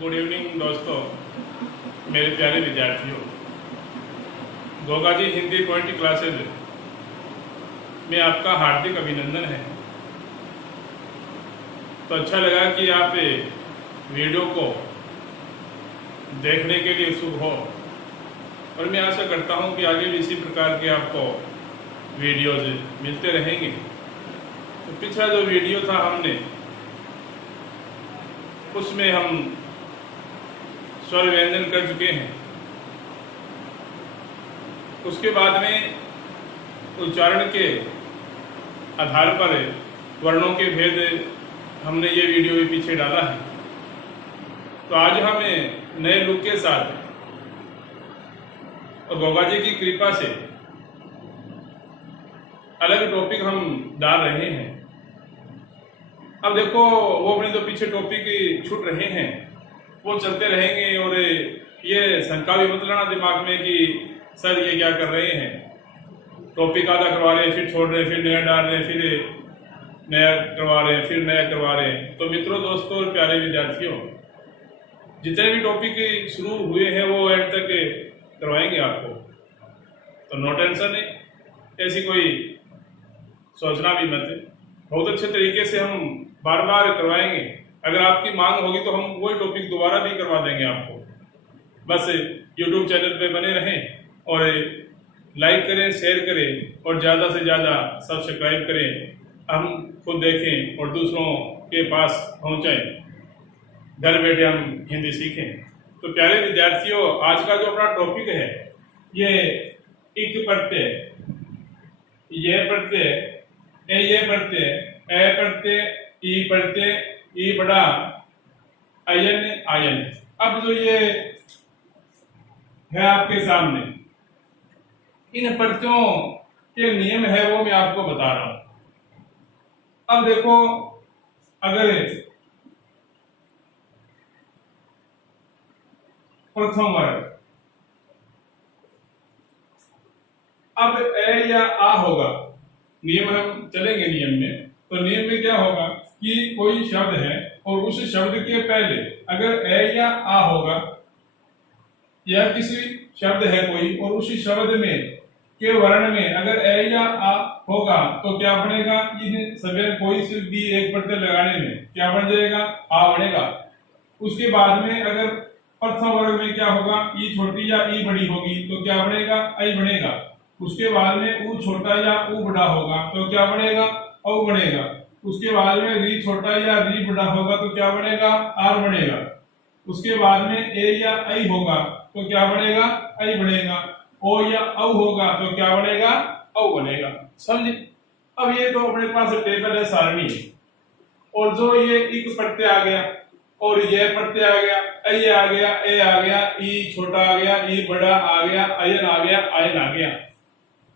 Good evening दोस्तों, मेरे प्यारे विद्यार्थियों। गोगा जी हिंदी पॉइंट क्लासेज में आपका हार्दिक अभिनंदन है। तो अच्छा लगा कि आप वीडियो को देखने के लिए उत्सुक हो और मैं आशा करता हूं कि आगे भी इसी प्रकार के आपको वीडियोज मिलते रहेंगे। तो पिछला जो वीडियो था हमने उसमें हम स्वर व्यंजन कर चुके हैं। उसके बाद में उच्चारण के आधार पर वर्णों के भेद हमने ये वीडियो भी पीछे डाला है। तो आज हमें नए लुक के साथ और गोगा जी की कृपा से अलग टॉपिक हम डाल रहे हैं। अब देखो, वो अपने जो पीछे टॉपिक छूट रहे हैं वो चलते रहेंगे और ये शंका भी मत लेना दिमाग में कि सर ये क्या कर रहे हैं, टॉपिक आधा करवा रहे हैं फिर छोड़ रहे हैं, फिर नया डाल रहे हैं, फिर नया करवा रहे हैं, फिर नया करवा रहे हैं। तो मित्रों, दोस्तों और प्यारे विद्यार्थियों, जितने भी टॉपिक शुरू हुए हैं वो एंड तक करवाएंगे आपको। तो नो टेंशन है, ऐसी कोई सोचना भी मत। बहुत अच्छे तरीके से हम बार बार करवाएंगे। अगर आपकी मांग होगी तो हम वही टॉपिक दोबारा भी करवा देंगे आपको। बस यूट्यूब चैनल पे बने रहें और लाइक करें, शेयर करें और ज़्यादा से ज़्यादा सब्सक्राइब करें। हम खुद देखें और दूसरों के पास पहुँचाएं। घर बैठे हम हिंदी सीखें। तो प्यारे विद्यार्थियों, आज का जो अपना टॉपिक है ये इक प्रत्यय, ये प्रत्यय, ये प्रत्यय, ए प्रत्यय, ई प्रत्यय, ई बड़ा, अयन आयन। अब जो ये है आपके सामने, इन प्रत्ययों के नियम है वो मैं आपको बता रहा हूं। अब देखो, अगर प्रथम वर्ग, अब ए या आ होगा, नियम हम चलेंगे नियम में। तो नियम में क्या होगा कि कोई शब्द है और उस शब्द के पहले अगर ए या आ होगा, या किसी शब्द है कोई और उसी शब्द में के वर्ण में अगर ए या आ होगा तो क्या बनेगा, इन सभी कोई से भी एक प्रत्यय लगाने में क्या बन जाएगा, आ बनेगा। उसके बाद में अगर प्रथम वर्ग में क्या होगा, ई छोटी या ई बड़ी होगी तो क्या बनेगा, आई बनेगा। उसके बाद में ऊ छोटा या ऊ बड़ा होगा तो क्या बनेगा, औ बनेगा। उसके बाद में री छोटा या री बड़ा होगा तो क्या बनेगा, आर बनेगा। उसके बाद में ए या आई होगा तो क्या बनेगा, आई बनेगा। ओ या औ होगा तो क्या बनेगा, औ बनेगा। समझे? अब ये तो अपने पास टेबल है, सारणी है। और जो ये इक प्रत्यय आ गया और ये प्रत्यय आ गया, ए आ गया, ए आ गया, ई छोटा आ गया, ई बड़ा आ गया, अयन आ गया, आयन आ गया।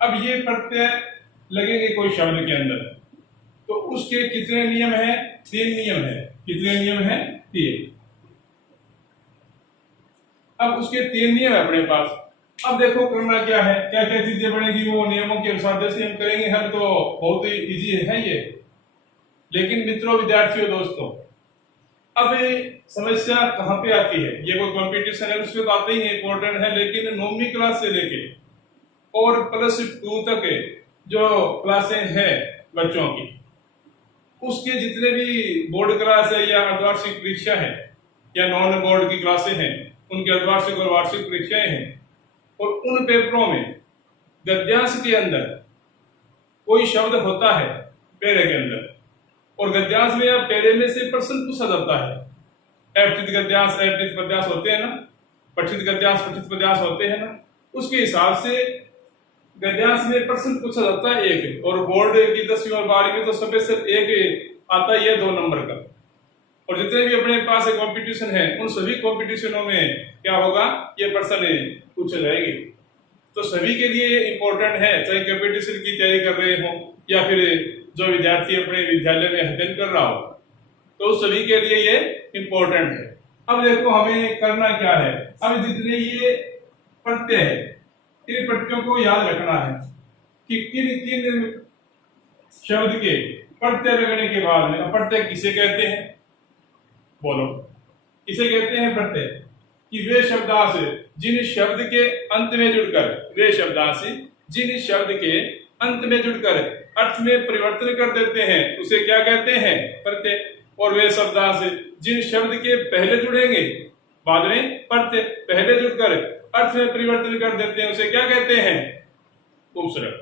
अब ये प्रत्यय लगेंगे कोई शब्द के अंदर, तो उसके कितने नियम है, 3 नियम है। कितने नियम है, 3। अब उसके 3 नियम है अपने पास। अब देखो करना क्या है, क्या क्या चीजें बनेगी वो नियमों के अनुसार जैसे हम करेंगे। हम तो बहुत ही इजी है ये। लेकिन मित्रों, विद्यार्थियों, दोस्तों, अब समस्या कहां पे आती है, ये कोई कंपटीशन है उसमें तो आते ही इंपॉर्टेंट है। लेकिन 9वीं क्लास से लेके और +2 तक जो क्लासें हैं बच्चों की, उसके जितने भी बोर्ड क्लास है या अर्धवार्षिक परीक्षा है या नॉन बोर्ड की क्लासें हैं, उनकी अर्धवार्षिक और वार्षिक परीक्षाएं हैं, और उन पेपरों में गद्यांश के अंदर कोई शब्द होता है पेरे के अंदर, और गद्यांश में या पेरे में से प्रश्न पूछा जाता है। अपठित गद्यांश, अपठित पद्यांश होते हैं ना, पठित गद्यांश, पठित पद्यांश होते हैं ना, उसके हिसाब से गद्यांश में प्रश्न पूछा जाता है एक। और बोर्ड की 10वीं और 12वीं में तो स्पेशल एक आता है 2 नंबर का। और जितने भी अपने पास कंपटीशन है उन सभी कंपटीशनों में क्या होगा, ये प्रश्न पूछे जाएंगे। तो सभी के लिए ये इंपॉर्टेंट है, चाहे कंपटीशन की तैयारी कर रहे हो या फिर जो विद्यार्थी अपने विद्यालय में अध्ययन कर रहा हो, तो सभी के लिए ये इंपॉर्टेंट है। अब देखो हमें करना क्या है, अब जितने ये प्रत्यय है इन प्रत्ययों को याद रखना है कि किन 3 शब्द के प्रत्यय लगने के बाद में प्रत्यय किसे कहते हैं, बोलो। इसे कहते हैं प्रत्यय। कि वे शब्दांश जिन शब्द के अंत में जुड़कर, वे शब्दांश जिन शब्द के अंत में जुड़कर अर्थ में परिवर्तन कर देते हैं उसे क्या कहते हैं? प्रत्यय। और वे शब्दांश जिन शब्द के पहले जुड़ेंगे, बाद में प्रत्यय, पहले जुड़कर अर्थ में परिवर्तन कर देते हैं उसे क्या कहते हैं? उपसर्ग।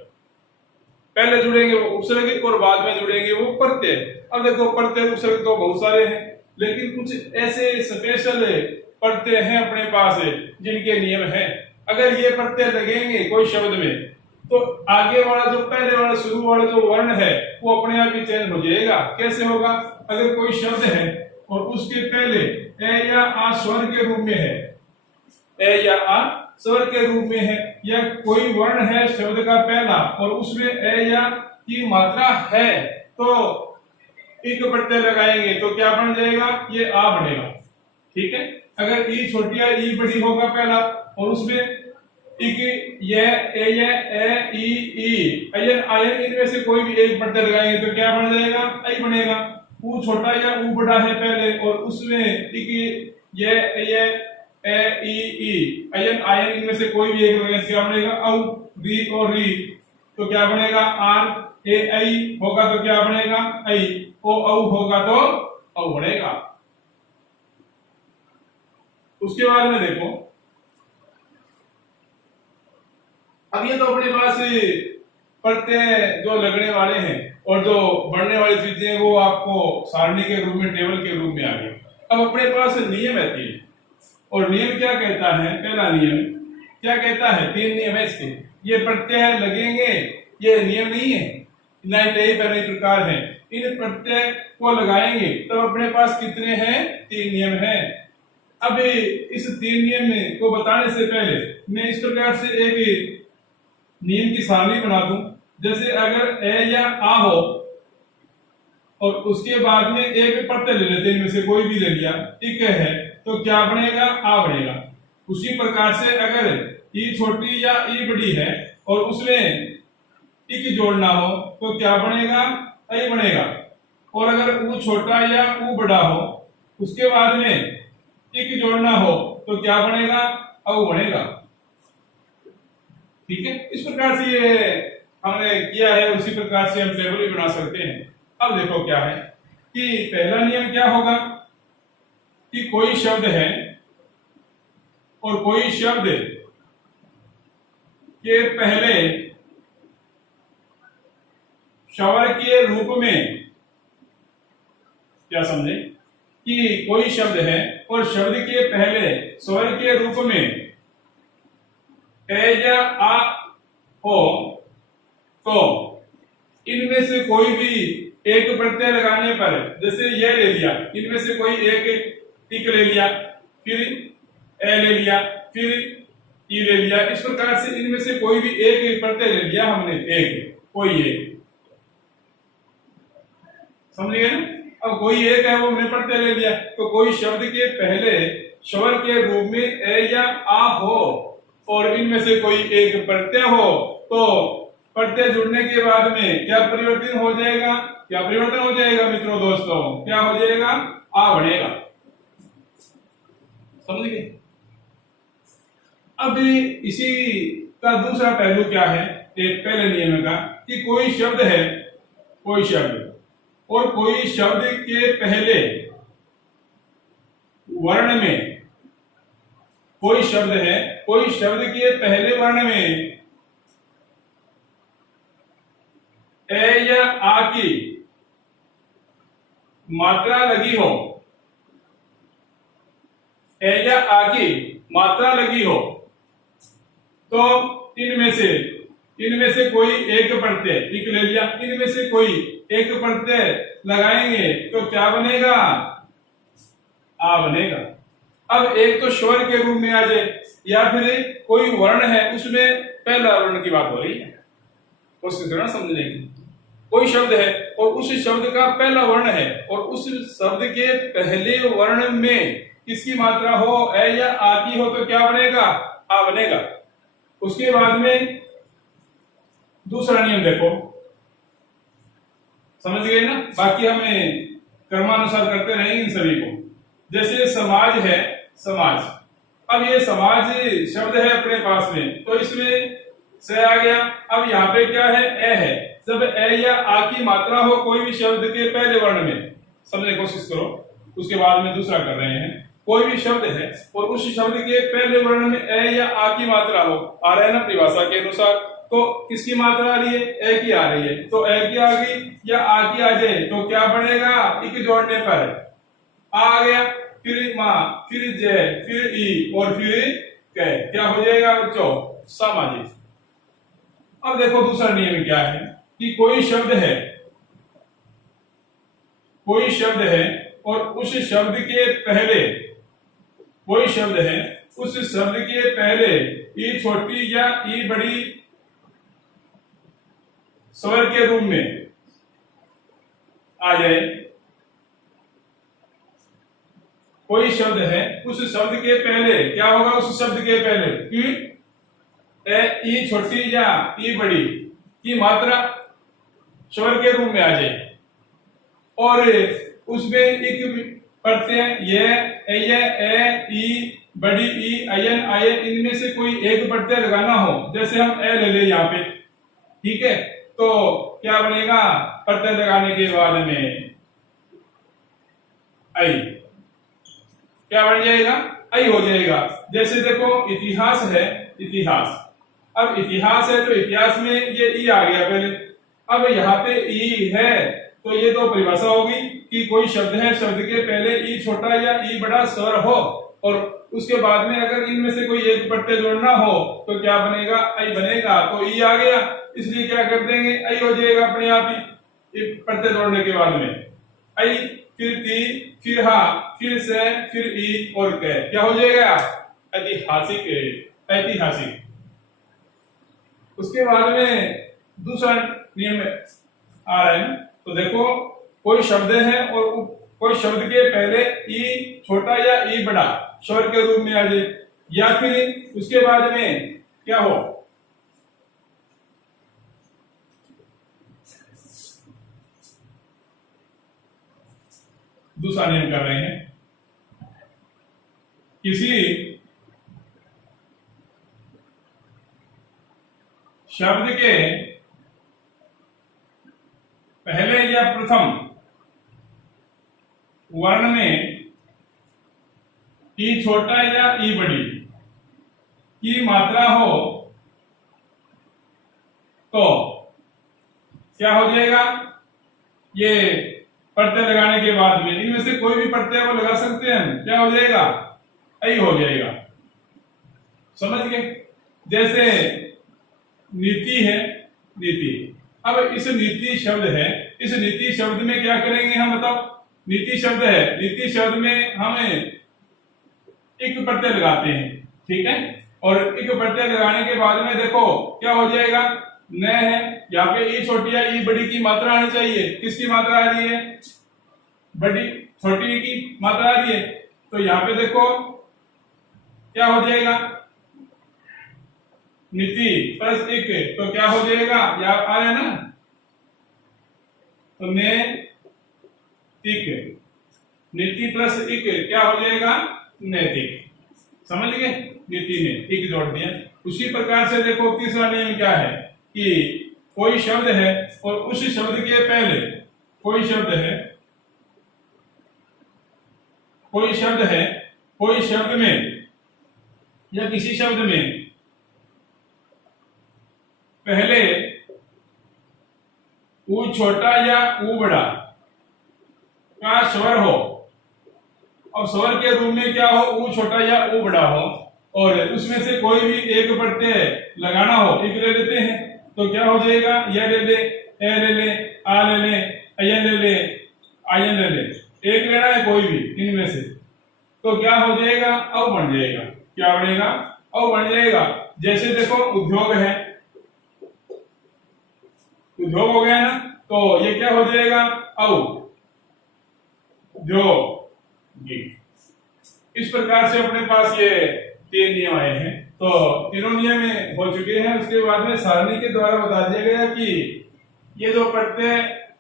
पहले जुड़ेंगे वो उपसर्ग और बाद में जुड़ेंगे वो प्रत्यय। अब देखो प्रत्यय उपसर्ग तो बहुत सारे हैं, लेकिन कुछ ऐसे स्पेशल प्रत्यय हैं अपने पास जिनके नियम हैं। अगर ये प्रत्यय लगेंगे कोई शब्द में तो आगे वाला जो पहले वाला शुरू वाला जो वर्ण है वो अपने आप ही चेंज हो जाएगा। कैसे होगा? अगर कोई शब्द है और उसके पहले ए या आ स्वर के रूप में है, ए या आ स्वर के रूप में है, या कोई वर्ण है शब्द का पहला और उसमें ए या की मात्रा है, तो एक प्रत्यय लगाएंगे तो क्या बन जाएगा? ये आ बनेगा। ठीक है। अगर ई छोटी या ई बड़ी होगा पहला और उसमें इक ये ए ई अयन आयन, इनमें से कोई भी एक प्रत्यय लगाएंगे तो क्या बन जाएगा? आई बनेगा। ऊ छोटा या ऊ बड़ा है पहले और उसमें इक ये ए ई अयन आयन, इनमें से कोई भी एक लगाएंगे क्या बनेगा? औ। री और री तो क्या बनेगा? आर। ए आई होगा तो क्या बनेगा? आई। ओ औ होगा तो औ बनेगा। उसके बाद में देखो, अब ये तो अपने पास प्रत्यय जो लगने वाले हैं और जो बढ़ने वाली चीजें हैं वो आपको सारणी के रूप में, टेबल के रूप में आ गई। अब अपने पास नियम है 3, और नियम क्या कहता है? पहला नियम क्या कहता है? 3 नियम है इसके। ये प्रत्यय लगेंगे, ये नियम नहीं है, ना ही पहले प्रकार है। इन प्रत्यय को लगाएंगे तो अपने पास कितने हैं? 3 नियम है। अब इस 3 नियम को बताने से पहले मैं इस प्रकार से एक नियम की सारणी बना दूं। जैसे अगर ए या आ हो और उसके बाद में एक प्रत्यय ले लेते हैं, इनमें से कोई भी ले लिया, इक है, तो क्या बनेगा? आ बनेगा। उसी प्रकार से अगर ई छोटी या ई बड़ी है और उसमें इक जोड़ना हो तो क्या बनेगा? आई बनेगा। और अगर ऊ छोटा या ऊ बड़ा हो उसके बाद में इक जोड़ना हो तो क्या बनेगा? औ बनेगा। ठीक है। इस प्रकार से ये हमने किया है, उसी प्रकार से हम टेबल भी बना सकते हैं। अब देखो क्या है कि पहला नियम क्या होगा कि कोई शब्द है और कोई शब्द के पहले स्वर के रूप में, क्या समझे कि कोई शब्द है और शब्द के पहले स्वर के रूप में ए या आ हो तो इनमें से कोई भी एक प्रत्यय लगाने पर, जैसे ये ले लिया, इनमें से कोई एक टिक ले लिया, फिर ए ले लिया, फिर ई ले लिया, इस प्रकार से इनमें से कोई भी एक प्रत्यय ले लिया हमने, एक कोई एक, समझ गए ना? अब कोई एक है वो हमने प्रत्यय ले लिया, तो कोई शब्द के पहले स्वर के रूप में ए या आ हो और इनमें से कोई एक प्रत्यय हो तो प्रत्यय जुड़ने के बाद में क्या परिवर्तन हो जाएगा? क्या परिवर्तन हो जाएगा मित्रों, दोस्तों? क्या हो जाएगा? आ बनेगा। समझ गए? अब इसी का दूसरा पहलू क्या है? एक पहले नियम का कि कोई शब्द है, कोई शब्द और कोई शब्द के पहले वर्ण में, कोई शब्द है, कोई शब्द के पहले वर्ण में ए या आ की मात्रा लगी हो, ए या आ की मात्रा लगी हो तो इनमें से कोई एक प्रत्यय, एक ले लिया, इनमें से कोई एक प्रत्यय लगाएंगे तो क्या बनेगा? आ बनेगा। अब एक तो स्वर के रूप में आ जाए या फिर कोई वर्ण है उसमें पहला वर्ण की बात हो रही है, उसकी तरह समझने की। कोई शब्द है और उस शब्द का पहला वर्ण है और उस शब्द के पहले वर्ण में किसकी मात्रा हो, ए या आ की हो तो क्या बनेगा? आ बनेगा। उसके बाद में दूसरा नियम देखो, समझ गए ना? बाकी हमें क्रमानुसार करते रहेंगे इन सभी को। जैसे समाज है, समाज, अब ये समाज शब्द है अपने पास में, तो इसमें से आ गया। अब यहाँ पे क्या है, ए है। जब ए या आ की मात्रा हो कोई भी शब्द के पहले वर्ण में, समझने की कोशिश करो, उसके बाद में दूसरा कर रहे हैं। कोई भी शब्द है और उस शब्द के पहले वर्ण में ए या आ की मात्रा हो, आ रहा है ना परिभाषा के अनुसार, तो किसकी मात्रा आ रही है, ए की आ रही है, तो ए की आ गई या आ की आ जाए तो क्या बनेगा, इक जोड़ने पर आ गया, फिर माँ, फिर जय, फिर ई और फिर कै, क्या हो जाएगा बच्चों, सामाजिक। अब देखो दूसरा नियम क्या है कि कोई शब्द है, कोई शब्द है और उस शब्द के पहले, कोई शब्द है उस शब्द के पहले ई छोटी या ई बड़ी स्वर के रूप में आ जाए। कोई शब्द है उस शब्द के पहले क्या होगा, उस शब्द के पहले ई छोटी या ई बड़ी की मात्रा स्वर के रूप में आ जाए और उसमें एक प्रत्यय ए ई बड़ी ई अयन आयन, इनमें से कोई एक प्रत्यय लगाना हो, जैसे हम ए ले ले यहाँ पे, ठीक है, तो क्या बनेगा, प्रत्यय लगाने के बाद में आई, क्या बन जाएगा, आई हो जाएगा। जैसे देखो इतिहास है, इतिहास, अब इतिहास है तो इतिहास में ये ई आ गया पहले, अब यहाँ पे ई है तो ये तो परिभाषा होगी कि कोई शब्द है, शब्द के पहले ई छोटा या ई बड़ा स्वर हो और उसके बाद में अगर इनमें से कोई एक प्रत्यय जोड़ना हो तो क्या बनेगा, आई बनेगा, तो ई आ गया, इसलिए क्या कर देंगे, आई हो जाएगा अपने आप ही प्रत्यय जोड़ने के बाद में, आई, फिर ती, फिर हा, फिर से, फिर ई और कै, क्या हो जाएगा, ऐतिहासिक, ऐतिहासिक। उसके बाद में दूसरा नियम आ रहा है ना, तो देखो कोई शब्द है और कोई शब्द के पहले ई छोटा या ई बड़ा स्वर के रूप में आ जाए, या फिर उसके बाद में क्या हो, दूसरा नियम कर रहे हैं, किसी शब्द के पहले या प्रथम वर्ण में ई छोटा या ई बड़ी की मात्रा हो तो क्या हो जाएगा, ये प्रत्यय लगाने के बाद में इनमें से कोई भी प्रत्यय को लगा सकते हैं हम, क्या हो जाएगा, आई हो जाएगा, समझ गए। जैसे नीति है, नीति, अब इस नीति शब्द है, इस नीति शब्द में क्या करेंगे हम, बताओ, नीति शब्द है, नीति शब्द में हम एक प्रत्यय लगाते हैं, ठीक है, और एक प्रत्यय लगाने के बाद में देखो क्या हो जाएगा, न है, यहाँ पे ई छोटी या ई बड़ी की मात्रा आनी चाहिए, किसकी मात्रा आ रही है, बड़ी, छोटी की मात्रा आ रही है, तो यहाँ पे देखो क्या हो जाएगा, नीति प्लस एक, तो क्या हो जाएगा, या आ रहा है ना, तो नैतिक, नीति प्लस एक क्या हो जाएगा, नैतिक, समझ गए, नीति में एक जोड़ दिया। उसी प्रकार से देखो तीसरा नियम क्या है कि कोई शब्द है और उस शब्द के पहले, कोई शब्द है, कोई शब्द है, कोई शब्द में या किसी शब्द में पहले ऊ छोटा या ऊ बड़ा का स्वर हो, और स्वर के रूप में क्या हो, ऊ छोटा या ऊ बड़ा हो, और उसमें से कोई भी एक प्रत्यय लगाना हो, एक ले लेते हैं, तो क्या हो जाएगा, यह ले ले, ए ले ले, आ ले ले, अयन ले ले, आयन ले ले, एक लेना है कोई भी इनमें से, तो क्या हो जाएगा, औ बन जाएगा, क्या बनेगा, औ बन जाएगा। जैसे देखो उद्योग है, उद्योग हो गया ना, तो ये क्या हो जाएगा, औ जो, इस प्रकार से अपने पास ये 3 नियम आए हैं, तो तीनों नियम हो चुके हैं। उसके बाद में सारणी के द्वारा बता दिया गया कि ये जो प्रत्यय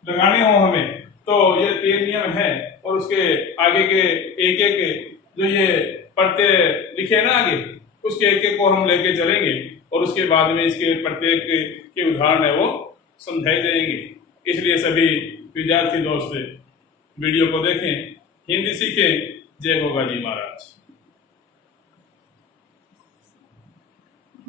लगाने हो हमें, तो ये 3 नियम हैं और उसके आगे के एक एक जो ये पढ़ते लिखे ना आगे, उसके एक एक को हम लेके चलेंगे और उसके बाद में इसके प्रत्येक के उदाहरण है वो समझाए जाएंगे। इसलिए सभी विद्यार्थी दोस्त वीडियो को देखें, हिंदी सीखें। जय गोगा जी महाराज।